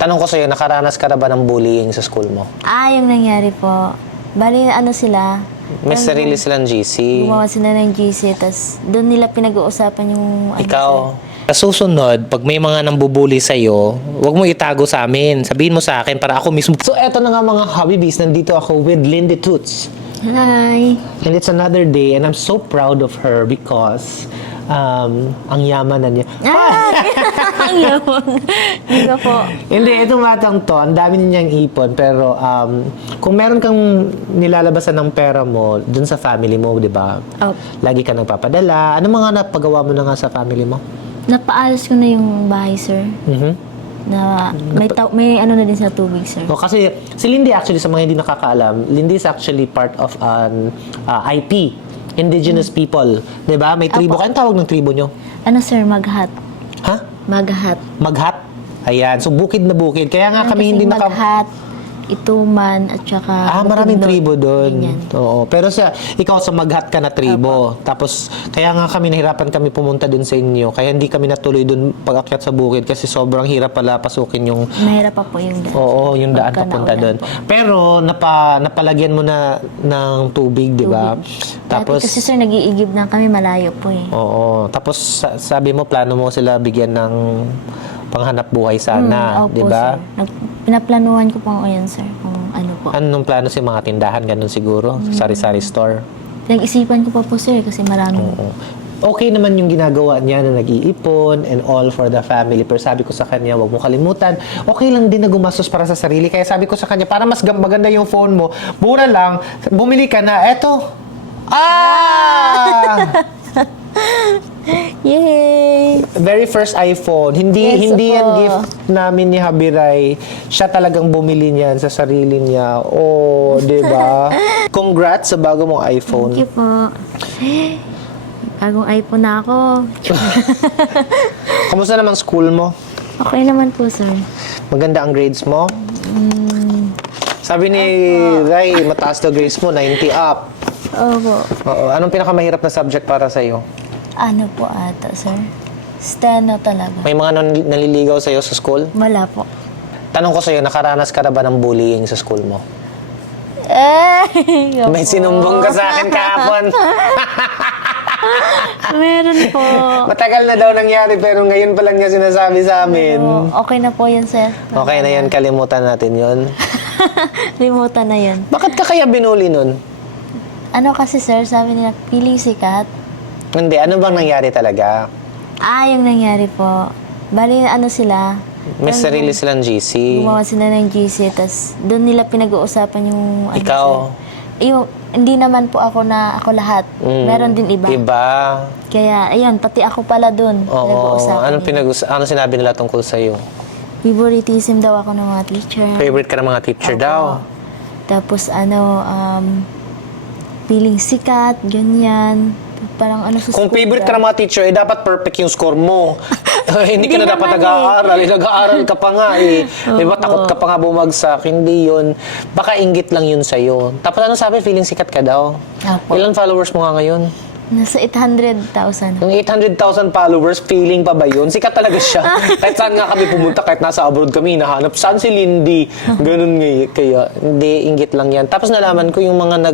Tanong ko sa'yo, nakaranas ka na ba ng bullying sa school mo? Yung nangyari po. Bali, ano sila? May sarili silang GC. Gumawa sila ng GC, tas doon nila pinag-uusapan yung... Ikaw, sa susunod, pag may mga nambubuli sa'yo, huwag mo itago sa amin. Sabihin mo sa akin para ako mismo. So, eto na nga mga Habibis. Nandito ako with Lindy Toots. Hi! And it's another day and I'm so proud of her because ang yaman na niya. Ang yaman. Hindi ka po. Hindi, itong batang to, ang dami niyang ipon, pero kung meron kang nilalabasan ng pera mo dun sa family mo, di ba? Oh. Lagi ka nagpapadala. Ano mga napagawa mo na nga sa family mo? Napaalis ko na yung bahay, sir. Na may ano na din sa tubig, sir. O, kasi si Lindy actually, sa mga hindi nakakaalam, Lindy is actually part of an IP, Indigenous People. Di ba? May tribo. Anong tawag ng tribo nyo? Ano, sir? Maghat. Ha? Maghat. Maghat? Ayan. So, bukid na bukid. Kaya nga kami hindi Maghat, Ituman, at saka... maraming Bukidnon. tribo doon. Ganyan. Oo. Pero ikaw sa Maghat ka na tribo. Tapos, kaya nga kami nahirapan kami pumunta doon sa inyo. Kaya hindi kami natuloy doon pag-akyat sa bukid kasi sobrang hirap pala pasukin yung... Mahirap pa po yung daan. Oo, yung daan Pagka papunta naulan doon. po. Pero, napalagyan mo na ng tubig, di ba? Tapos, Dati kasi, sir, nag-iigib na kami, malayo po eh. oo. Tapos, sabi mo, plano mo sila bigyan ng panghanap buhay sana, Opo, di ba? sir. Pinaplanuhan ko po ngayon, sir, kung ano po. Anong plano sa mga tindahan? Ganun siguro? Sari-sari store? Nag-isipan ko pa po, sir, kasi maraming... Oo. Okay naman yung ginagawa niya na nag-iipon and all for the family. Pero sabi ko sa kanya, wag mo kalimutan. Okay lang din na gumastos para sa sarili. Kaya sabi ko sa kanya, para mas maganda yung phone mo, mura lang, bumili ka na. Eto. Yay! Very first iPhone. Hindi Yes, hindi opo. yan gift namin ni Habiray. Siya talagang bumili niyan sa sarili niya. Oh, 'di ba? Congrats sa bago mong iPhone. Thank you po. Bagong iPhone na ako. Kamusta naman school mo? Okay naman po, sir. Maganda ang grades mo? Sabi ni Ray, mataas daw grades mo, 90 up. Opo. Oo. Anong pinakamahirap na subject para sa'yo? Ano po ata, sir? Steno talaga. May mga naliligaw sa'yo sa school? Wala po. Tanong ko sa'yo, nakaranas ka na ba ng bullying sa school mo? May Opo. sinumbong ka sa akin kahapon. Meron po. Matagal na daw nangyari pero ngayon pa lang niya sinasabi sa amin. Pero okay na po yan, sir. Okay na yan, kalimutan natin yon. Limutan na yan. Bakit ka kaya binuli nun? Ano kasi, sir, sabi nila, pili sikat. Hindi, ano bang nangyari talaga? Yung nangyari po. Bali, ano sila, May sarili silang GC. gumawa sila ng GC, tas doon nila pinag-uusapan yung... ano, Ikaw? sir. Yung, hindi naman po ako lahat. Meron din iba. Iba? Kaya, ayun, pati ako pala doon. Oo. Ano sinabi nila tungkol sa'yo? Favoritism daw ako ng mga teacher. Favorite ka ng mga teacher daw? Tapos, feeling sikat, ganyan. Parang ano sa Kung school favorite ka daw. ng mga teacher, dapat perfect yung score mo. Hindi ka na Hindi dapat naman nag-aaral. Nag-aaral ka pa nga eh. Diba, takot ka pa nga bumagsak. Hindi yun. Baka inggit lang yun sa'yo. Tapos ano sabi, feeling sikat ka daw? Opo. Ilan followers mo nga ngayon? Nasa 800,000. Yung 800,000 followers, feeling pa ba yun? Sikat talaga siya. Kahit saan nga kami pumunta, kahit nasa abroad kami, hinahanap, saan si Lindy? Ganun nga kaya, hindi, inggit lang yan. Tapos nalaman ko yung mga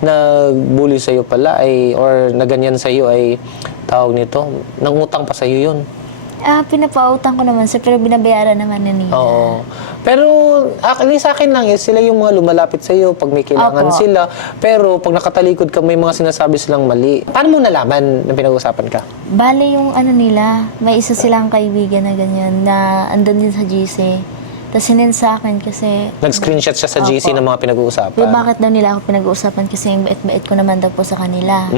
nag-bully sa'yo pala, or naganyan sa'yo ay, tawag nito, nangutang pa sa'yo yun. Pinapautang ko naman, sir, pero binabayaran naman na nila. Oo. Pero, actually, sa akin lang, sila yung mga lumalapit sa'yo pag may kailangan Opo. sila. Pero, pag nakatalikod ka, may mga sinasabi silang mali. Paano mo nalaman na pinag-usapan ka? Bale yung ano nila, may isa silang kaibigan na ganyan, na andun din sa GC. Tapos sinend sa akin kasi... Nag-screenshot siya sa GC ng mga pinag-uusapan. Pero bakit daw nila ako pinag-uusapan kasi yung bait-bait ko naman daw po sa kanila.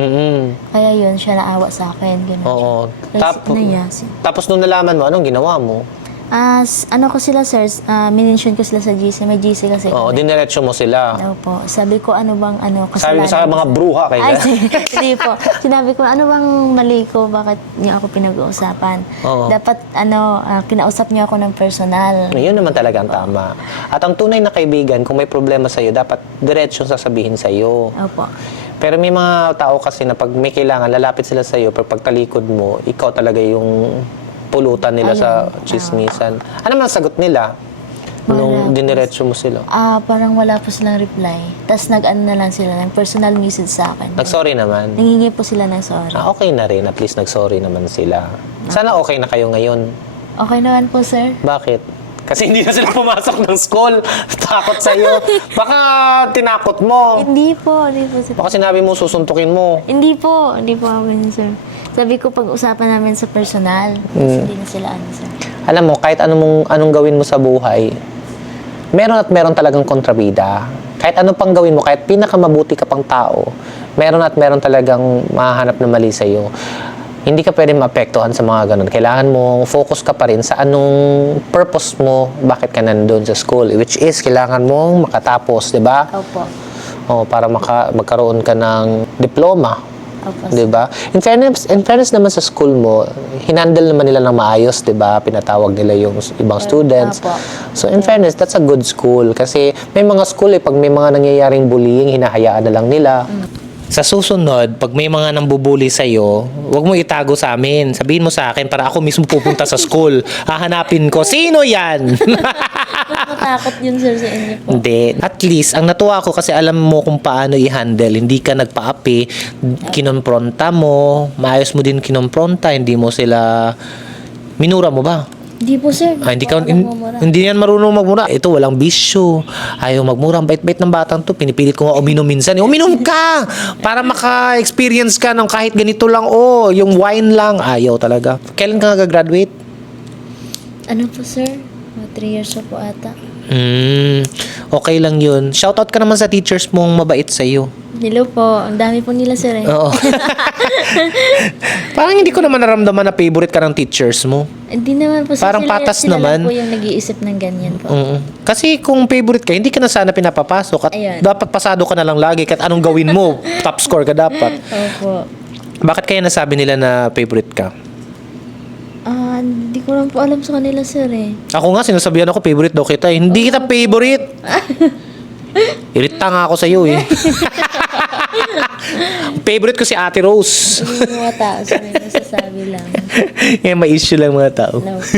Kaya yun, siya naawa sa akin. Ganun. Oo. Siya. Tapos nung nalaman mo, anong ginawa mo? Ano ko sila, sir, minention ko sila sa GC. May GC kasi. Oo, diniretso mo sila. Opo. Sabi ko, ano bang, Sabi mo kasalanan sa ko mga bruha kayo. Ay, hindi po. Sinabi ko, ano bang mali ko? Bakit niyo ako pinag-uusapan? Oo. Dapat, kinausap niyo ako ng personal. Yun naman talaga ang tama. At ang tunay na kaibigan, kung may problema sa'yo, dapat diretsyo sasabihin sa'yo. Opo. Pero may mga tao kasi na pag may kailangan, lalapit sila sa'yo, pero pag talikod mo, ikaw talaga yung pulutan nila sa chismisan. Ano man sagot nila? Nung diniretso mo sila. Parang wala po silang reply. Tapos nag-ano na lang sila, ng personal message sa akin. Nag-sorry naman. Nangingi po sila ng sorry. Okay na rin. At least nag-sorry naman sila. Sana okay na kayo ngayon. Okay naman po, sir. Bakit? Kasi hindi na sila pumasok ng school. Takot sa'yo. Baka tinakot mo. Hindi po, sir. Baka sinabi mo, susuntukin mo. Hindi po ako ganyan, sir. Sabi ko, pag-usapan namin sa personal. Kasi hindi na sila sir. Alam mo, kahit anong gawin mo sa buhay, meron at meron talagang kontrabida. Kahit ano pang gawin mo, kahit pinakamabuti ka pang tao, meron at meron talagang mahanap na mali sa'yo. Hindi ka pwede maapektuhan sa mga ganun. Kailangan mo focus ka pa rin sa anong purpose mo, bakit ka nandun sa school. Which is, kailangan mong makatapos, di ba? Opo. Para magkaroon ka ng diploma. Opo, Di ba? In fairness naman sa school mo, hinandle naman nila ng maayos, di ba? Pinatawag nila yung ibang students. Opo. So in fairness, that's a good school. Kasi may mga school pag may mga nangyayaring bullying, hinahayaan na lang nila. Sa susunod, pag may mga nambubuli sa'yo, huwag mo itago sa amin. Sabihin mo sa akin para ako mismo pupunta sa school. Hahanapin ko, sino yan? Mas matakot yun, sir, sa inyo po. Hindi. At least, ang natuwa ko kasi alam mo kung paano i-handle. Hindi ka nagpa-api. Kinompronta mo. Maayos mo din kinompronta. Hindi mo sila... Minura mo ba? Hindi po, sir. Hindi yan marunong magmura. Ito, walang bisyo. Ayaw magmura. Ang bait-bait ng batang to. Pinipilit ko nga uminom minsan. Uminom ka! Para maka-experience ka ng kahit ganito lang. Yung wine lang. Ayaw talaga. Kailan ka graduate? Ano po, sir? 3 years na po ata. Okay lang yun. Shoutout ka naman sa teachers mong mabait sa'yo. Hello po. Ang dami po nila, sir. Oo. Parang hindi ko naman naramdaman na favorite ka ng teachers mo. Hindi naman po. Parang patas sila naman. lang po yung nag-iisip ng ganyan po. Kasi kung favorite ka, hindi ka na sana pinapapasok at Ayun. dapat pasado ka na lang lagi kahit anong gawin mo, top score ka dapat. Opo. Bakit kaya nasabi nila na favorite ka? Hindi ko lang po alam sa kanila, sir eh. Ako nga, sinasabihan ako, favorite daw kita. Hindi kita favorite. Irita nga ako sa'yo eh. Favorite ko si Ate Rose. Yung mga tao, sir, may nasasabi lang. May issue lang mga tao. Hello po.